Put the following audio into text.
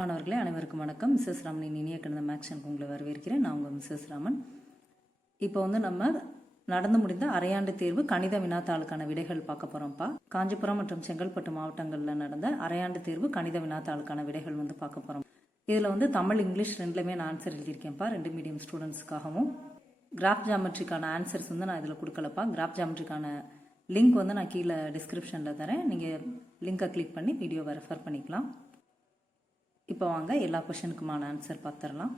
மாணவர்களே அனைவருக்கும் வணக்கம். மிஸ்ஸஸ் ராமனின் இனிய கணித மேக்ஷனுக்கு உங்களை வரவேற்கிறேன். நான் உங்கள் மிஸ்ஸஸ் ராமன். இப்போ நம்ம நடந்து முடிந்த அரையாண்டு தேர்வு கணித வினாத்தாளுக்கான விடைகள் பார்க்க போகிறோம்ப்பா. காஞ்சிபுரம் மற்றும் செங்கல்பட்டு மாவட்டங்களில் நடந்த அரையாண்டு தேர்வு கணித வினாத்தாளுக்கான விடைகள் பார்க்க போகிறோம். இதில் தமிழ் இங்கிலீஷ் ரெண்டுலேயுமே நான் ஆன்சர் எழுதியிருக்கேன்ப்பா. 2 மீடியம் ஸ்டூடெண்ட்ஸ்க்காகவும். கிராஃப் ஜாமெட்ரிக்கான ஆன்சர்ஸ் நான் இதில் கொடுக்கலப்பா. கிராஃப் ஜாமெட்ரிக்கான லிங்க் நான் கீழே டிஸ்கிரிப்ஷனில் தரேன். நீங்கள் லிங்கை கிளிக் பண்ணி வீடியோவை ரெஃபர் பண்ணிக்கலாம். இப்போ வாங்க எல்லா கொஷனுக்குமான ஆன்சர் பார்த்துடலாம்.